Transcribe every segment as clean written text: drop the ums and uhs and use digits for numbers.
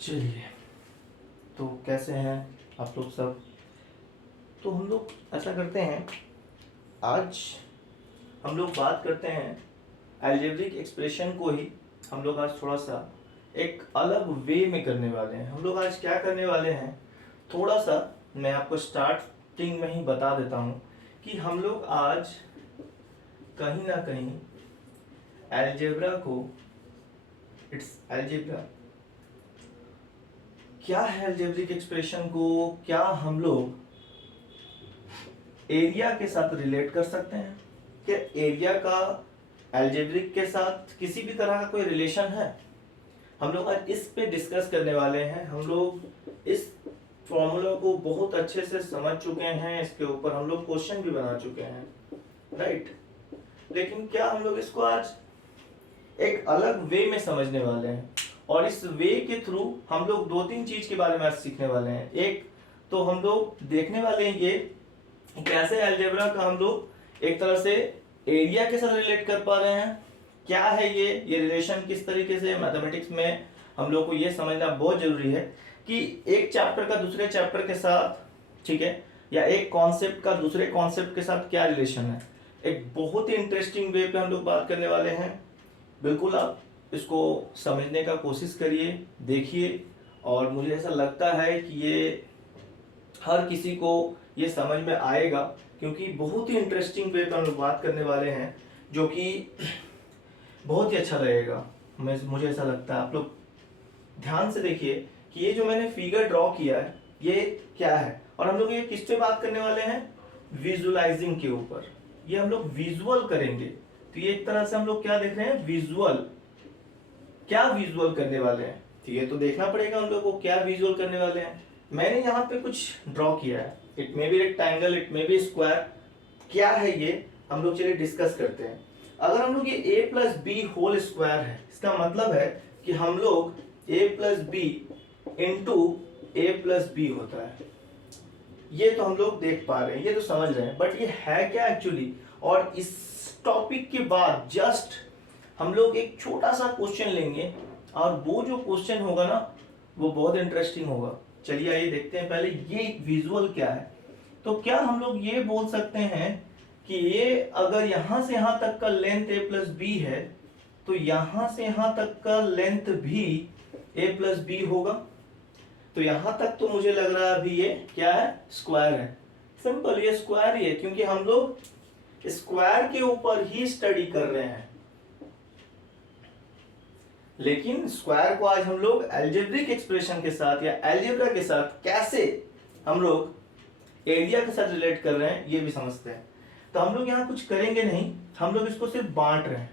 चलिए, तो कैसे हैं आप लोग सब। तो हम लोग ऐसा करते हैं, आज हम लोग बात करते हैं अलजेब्रिक एक्सप्रेशन को ही हम लोग आज थोड़ा सा एक अलग वे में करने वाले हैं। हम लोग आज क्या करने वाले हैं, थोड़ा सा मैं आपको स्टार्टिंग में ही बता देता हूँ कि हम लोग आज कहीं ना कहीं अलजेब्रा को, इट्स अलजेब्रा क्या है, अलजेब्रिक एक्सप्रेशन को क्या हम लोग एरिया के साथ रिलेट कर सकते हैं। क्या एरिया का अलजेब्रिक के साथ किसी भी तरह का कोई रिलेशन है? हम लोग आज इस पे डिस्कस करने वाले हैं। हम लोग इस फॉर्मूला को बहुत अच्छे से समझ चुके हैं, इसके ऊपर हम लोग क्वेश्चन भी बना चुके हैं, राइट। लेकिन क्या हम लोग इसको आज एक अलग वे में समझने वाले हैं, और इस वे के थ्रू हम लोग दो तीन चीज के बारे में आज सीखने वाले हैं। एक तो हम लोग देखने वाले हैं ये कैसे अलजेब्रा का हम लोग एक तरह से एरिया के साथ रिलेट कर पा रहे हैं, क्या है ये रिलेशन किस तरीके से। मैथमेटिक्स में हम लोग को ये समझना बहुत जरूरी है कि एक चैप्टर का दूसरे चैप्टर के साथ, ठीक है, या एक कॉन्सेप्ट का दूसरे कॉन्सेप्ट के साथ क्या रिलेशन है। एक बहुत ही इंटरेस्टिंग वे पे हम लोग बात करने वाले हैं। बिल्कुल आप इसको समझने का कोशिश करिए, देखिए, और मुझे ऐसा लगता है कि ये हर किसी को ये समझ में आएगा, क्योंकि बहुत ही इंटरेस्टिंग वे पर हम लोग बात करने वाले हैं, जो कि बहुत ही अच्छा लगेगा। मुझे ऐसा लगता है। आप लोग ध्यान से देखिए कि ये जो मैंने फिगर ड्रॉ किया है ये क्या है, और हम लोग ये किस पे बात करने वाले हैं, विजुअलाइजिंग के ऊपर। ये हम लोग विजुअल करेंगे। तो ये एक तरह से हम लोग क्या देख रहे हैं, विजुअल। क्या विजुअल करने वाले हैं, तो ये तो देखना पड़ेगा हम लोग को क्या विजुअल करने वाले हैं। मैंने यहाँ पे कुछ ड्रॉ किया है, it may be rectangle, it may be square. क्या है ये हम लोग चलिए डिस्कस करते हैं। अगर हम लोग ये a plus B whole square है, इसका मतलब है कि हम लोग a plus B into A plus B होता है। ये तो हम लोग देख पा रहे हैं, ये तो समझ रहे हैं, बट ये है क्या एक्चुअली। और इस टॉपिक के बाद जस्ट हम लोग एक छोटा सा क्वेश्चन लेंगे, और वो जो क्वेश्चन होगा ना वो बहुत इंटरेस्टिंग होगा। चलिए आइए देखते हैं पहले ये विजुअल क्या है। तो क्या हम लोग ये बोल सकते हैं कि ये अगर यहां से यहां तक का लेंथ a प्लस बी है, तो यहां से यहां तक का लेंथ भी a प्लस बी होगा। तो यहां तक तो मुझे लग रहा है अभी ये क्या है, स्क्वायर है। सिंपल, ये स्क्वायर ही है, क्योंकि हम लोग स्क्वायर के ऊपर ही स्टडी कर रहे हैं। लेकिन स्क्वायर को आज हम लोग अलजेब्रिक एक्सप्रेशन के साथ या अलजेब्रा के साथ कैसे हम लोग एरिया के साथ रिलेट कर रहे हैं ये भी समझते हैं। तो हम लोग यहाँ कुछ करेंगे नहीं, हम लोग इसको सिर्फ बांट रहे हैं।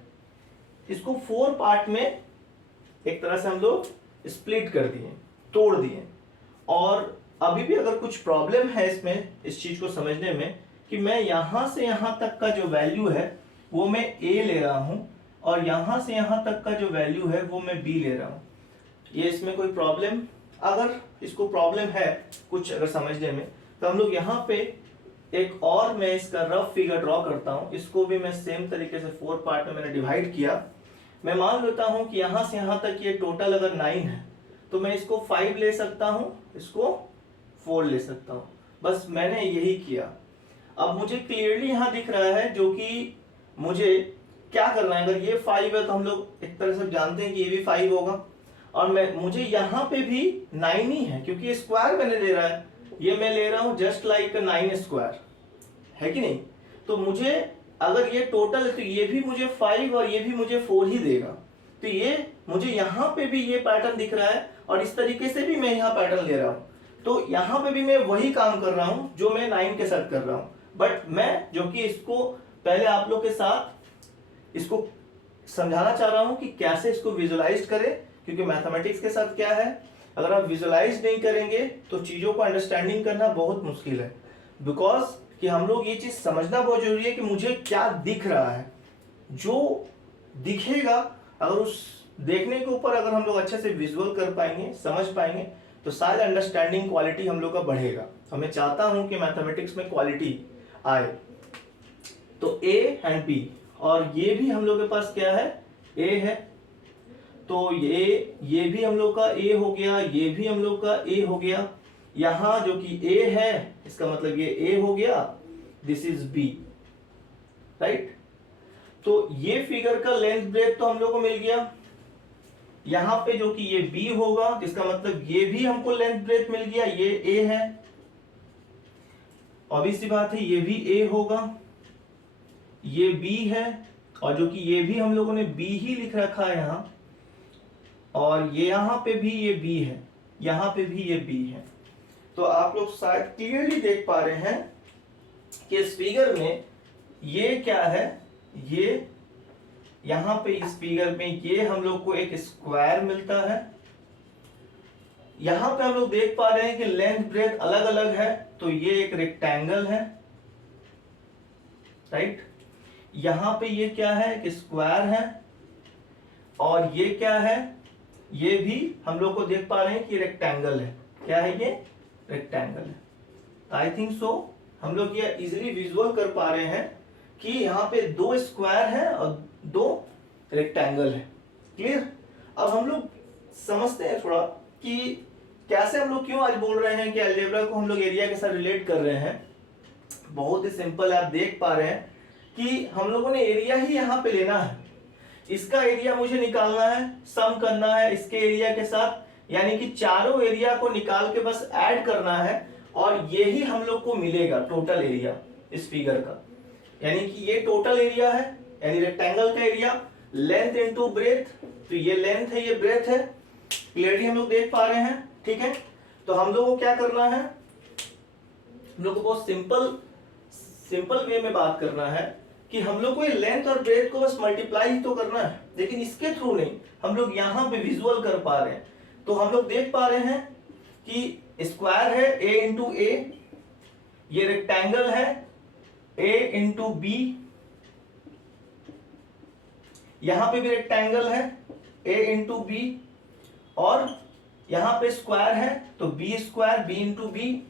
इसको 4 पार्ट में एक तरह से हम लोग स्प्लिट कर दिए, तोड़ दिए। और अभी भी अगर कुछ प्रॉब्लम है इसमें, इस चीज को समझने में, कि मैं यहां से यहां तक का जो वैल्यू है वो मैं a ले रहा हूं, और यहां से यहां तक का जो वैल्यू है वो मैं b ले रहा हूं। ये इसमें कोई प्रॉब्लम, अगर इसको प्रॉब्लम है कुछ अगर समझने में, तो हम लोग यहाँ पे एक और मैं इसका रफ फिगर ड्रॉ करता हूं। इसको भी मैं सेम तरीके से 4 पार्ट में मैंने डिवाइड किया। मैं मान लेता हूं कि यहां से यहां तक ये टोटल अगर 9 है, तो मैं इसको 5 ले सकता हूं, इसको 4 ले सकता हूं। बस मैंने यही किया। अब मुझे क्लियरली यहां दिख रहा है जो कि मुझे क्या करना है। अगर ये 5 है तो हम लोग एक तरह से जानते हैं कि ये भी 5 होगा, और मुझे यहाँ पे भी 9 ही है, क्योंकि ये स्क्वायर मैंने ले रहा है। ये मैं ले रहा हूं जस्ट लाइक 9 स्क्वायर, है कि नहीं। तो मुझे अगर ये टोटल है तो ये भी मुझे 5 और ये भी मुझे 4 ही देगा। तो ये मुझे यहाँ पे भी ये पैटर्न दिख रहा है, और इस तरीके से भी मैं यहाँ पैटर्न ले रहा हूँ। तो यहाँ पे भी मैं वही काम कर रहा हूँ जो मैं 9 के साथ कर रहा हूँ, बट मैं जो कि इसको पहले आप लोग के साथ इसको समझाना चाह रहा हूँ कि कैसे इसको विजुअलाइज करें। क्योंकि मैथमेटिक्स के साथ क्या है, अगर आप विजुअलाइज नहीं करेंगे तो चीजों को अंडरस्टैंडिंग करना बहुत मुश्किल है। बिकॉज कि हम लोग ये चीज समझना बहुत जरूरी है कि मुझे क्या दिख रहा है। जो दिखेगा, अगर उस देखने के ऊपर अगर हम लोग अच्छे से विजुअल कर पाएंगे, समझ पाएंगे, तो शायद अंडरस्टैंडिंग क्वालिटी हम लोग का बढ़ेगा। मैं चाहता हूं कि मैथमेटिक्स में क्वालिटी आए। तो ए एंड बी, और ये भी हम लोग के पास क्या है, ए है। तो ये भी हम लोग का ए हो गया, ये भी हम लोग का ए हो गया, यहाँ जो कि ए है इसका मतलब ये ए हो गया, दिस इज बी, राइट। तो ये फिगर का लेंथ ब्रेथ तो हम लोग को मिल गया। यहाँ पे जो कि ये बी होगा इसका मतलब ये भी हमको लेंथ ब्रेथ मिल गया, ये ए है, ऑब्वियस सी बात है ये भी ए होगा, ये बी है, और जो कि ये भी हम लोगों ने बी ही लिख रखा है यहाँ, और ये यहाँ पे भी ये बी है, यहाँ पे भी ये बी है। तो आप लोग शायद क्लियरली देख पा रहे हैं कि इस फिगर में ये क्या है, ये यहाँ पे इस फिगर में ये हम लोग को एक स्क्वायर मिलता है। यहाँ पे हम लोग देख पा रहे हैं कि लेंथ ब्रेथ अलग अलग है, तो ये एक रेक्टेंगल है, राइट। यहाँ पे ये क्या है, एक स्क्वायर है, और ये क्या है, ये भी हम लोग को देख पा रहे हैं कि रेक्टेंगल है। क्या है ये, रेक्टेंगल है। आई थिंक सो हम लोग ये इजिली विजुअल कर पा रहे हैं कि यहाँ पे 2 स्क्वायर है और 2 रेक्टेंगल है। क्लियर। अब हम लोग समझते हैं थोड़ा कि कैसे हम लोग क्यों आज बोल रहे हैं कि अलजेब्रा को हम लोग एरिया के साथ रिलेट कर रहे हैं। बहुत ही सिंपल है, आप देख पा रहे हैं कि हम लोगों ने एरिया ही यहाँ पे लेना है, इसका एरिया मुझे निकालना है, सम करना है इसके एरिया के साथ, यानी कि चारों एरिया को निकाल के बस ऐड करना है, और ये ही हम लोग को मिलेगा टोटल एरिया इस फिगर का। यानी कि ये टोटल एरिया है, यानी रेक्टेंगल का एरिया, लेंथ इनटू ब्रेथ, तो ये लेंथ है ये ब्रेथ है, क्लियरली हम लोग देख पा रहे हैं। ठीक है, तो हम लोग को क्या करना है, हम लोग को बहुत सिंपल वे में बात करना है कि हम लोग को ये लेंथ और ब्रेथ को बस मल्टीप्लाई ही तो करना है, लेकिन इसके थ्रू नहीं, हम लोग यहाँ पे विजुअल कर पा रहे हैं। तो हम लोग देख पा रहे हैं कि स्क्वायर है a इंटू ए, ये रेक्टेंगल है a इंटू बी, यहां पे भी रेक्टेंगल है a इंटू बी, और यहां पे स्क्वायर है तो b square b into B,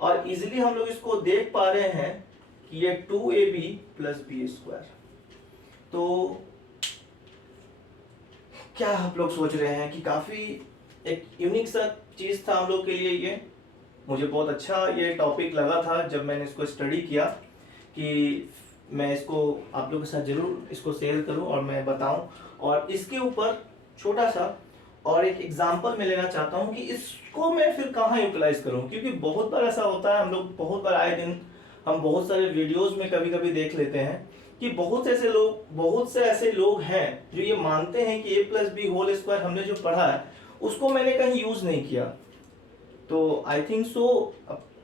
और इजिली हम लोग इसको देख पा रहे हैं कि ये 2ab प्लस बी स्क्वायर। तो क्या आप लोग सोच रहे हैं कि काफी एक यूनिक सा चीज था हम लोग के लिए ये। मुझे बहुत अच्छा ये टॉपिक लगा था जब मैंने इसको स्टडी किया कि मैं इसको आप लोगों के साथ जरूर इसको शेयर करूं और मैं बताऊं, और इसके ऊपर छोटा सा और एक एग्जांपल मैं लेना चाहता हूं कि इसको मैं फिर कहाँ यूटिलाइज करूं, क्योंकि बहुत बार ऐसा होता है, हम लोग बहुत बार आए दिन हम बहुत सारे वीडियोस में कभी कभी देख लेते हैं कि बहुत से ऐसे लोग हैं जो ये मानते हैं कि a plus B whole square हमने जो पढ़ा है उसको मैंने कहीं यूज नहीं किया। तो आई थिंक सो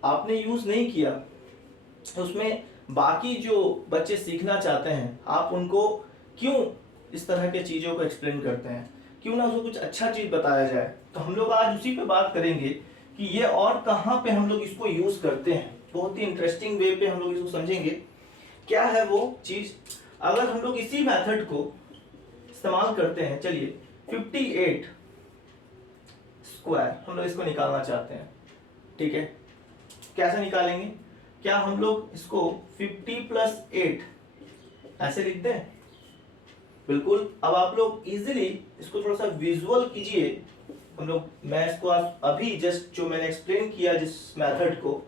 आपने यूज नहीं किया, तो उसमें बाकी जो बच्चे सीखना चाहते हैं आप उनको क्यों इस तरह के चीजों को एक्सप्लेन करते हैं, क्यों ना उसको कुछ अच्छा चीज बताया जाए। तो हम लोग आज उसी पे बात करेंगे कि ये और कहाँ पे हम लोग इसको यूज करते हैं, बहुत ही इंटरेस्टिंग वे पे हम लोग इसको समझेंगे क्या है वो चीज। अगर हम लोग इसी मेथड को इस्तेमाल करते हैं, चलिए 58 स्क्वायर हम लोग इसको निकालना चाहते हैं, ठीक है, कैसे निकालेंगे, क्या हम लोग इसको 50 प्लस 8 ऐसे लिख दें, बिल्कुल। अब आप लोग इजीली इसको थोड़ा सा विजुअल कीजिए, हम लोग मैं इसको अभी जस्ट जो मैंने एक्सप्लेन किया जिस मेथड को,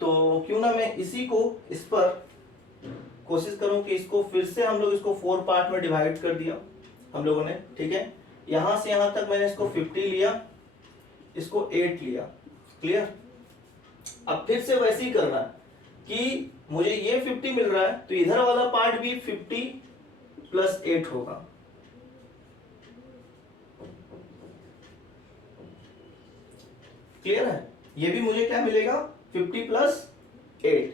तो क्यों ना मैं इसी को इस पर कोशिश करूं कि इसको फिर से हम लोग इसको 4 पार्ट में डिवाइड कर दिया हम लोगों ने, ठीक है। यहां से यहां तक मैंने इसको 50 लिया, इसको 8 लिया, क्लियर। अब फिर से वैसे ही करना है कि मुझे ये 50 मिल रहा है तो इधर वाला पार्ट भी 50 प्लस 8 होगा, क्लियर है। ये भी मुझे क्या मिलेगा 50 प्लस 8।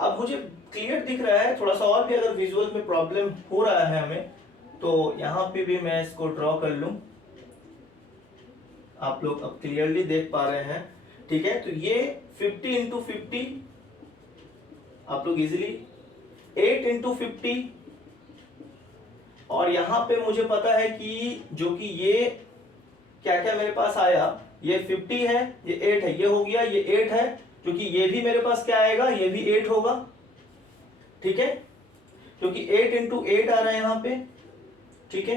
अब मुझे क्लियर दिख रहा है, थोड़ा सा और भी अगर विजुअल में प्रॉब्लम हो रहा है हमें तो यहां पे भी मैं इसको ड्रॉ कर लूं, आप लोग अब क्लियरली देख पा रहे हैं, ठीक है। तो ये 50 इंटू 50 आप लोग इजिली 8 इंटू 50, और यहां पे मुझे पता है कि जो कि ये क्या क्या मेरे पास आया, ये 50 है, ये 8 है, ये हो गया, ये 8 है, क्योंकि ये भी मेरे पास क्या आएगा, ये भी 8 होगा, ठीक है, क्योंकि 8 इंटू 8 आ रहा है यहाँ पे, ठीक है।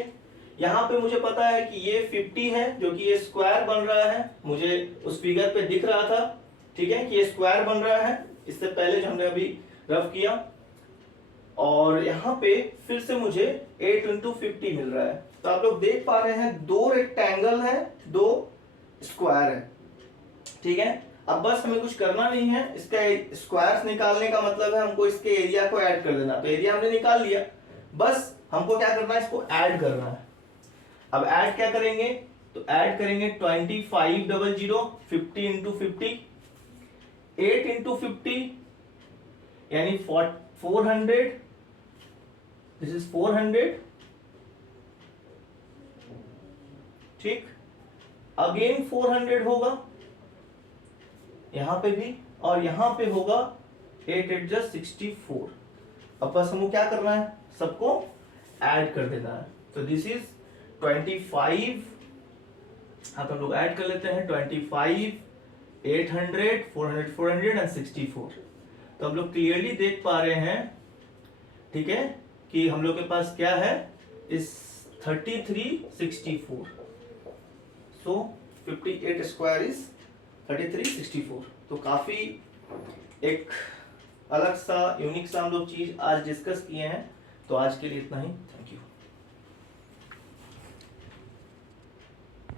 यहाँ पे मुझे पता है कि ये 50 है, जो कि ये स्क्वायर बन रहा है, मुझे उस फिगर पे दिख रहा था, ठीक है, कि ये स्क्वायर बन रहा है इससे पहले जो हमने अभी रफ किया। और यहाँ पे फिर से मुझे 8 इंटू 50 मिल रहा है। तो आप लोग देख पा रहे हैं 2 रेक्टेंगल है, 2 स्क्वायर है, ठीक है। अब बस हमें कुछ करना नहीं है, इसका स्क्वायर्स निकालने का मतलब है हमको इसके एरिया को ऐड कर देना। तो एरिया हमने निकाल लिया, बस हमको क्या करना है, इसको ऐड करना है। अब ऐड क्या करेंगे, तो ऐड करेंगे 2500 50 इंटू 50, 8 इंटू 50 यानी 400, दिस इज 400, ठीक। अगेन 400 होगा यहां पे भी, और यहां पे होगा 8 8 64। अब बस हमको क्या करना है, सबको ऐड कर देना है। तो दिस इज 25, अब हम लोग ऐड कर लेते हैं 25, 800, 400, 400 एंड 64। तो हम लोग क्लियरली देख पा रहे हैं, ठीक है, कि हम लोग के पास क्या है, इस 3364। सो 58 स्क्वायर इज 3364। तो काफी एक अलग सा यूनिक सा हम लोग चीज आज डिस्कस किए हैं। तो आज के लिए इतना ही, थैंक यू।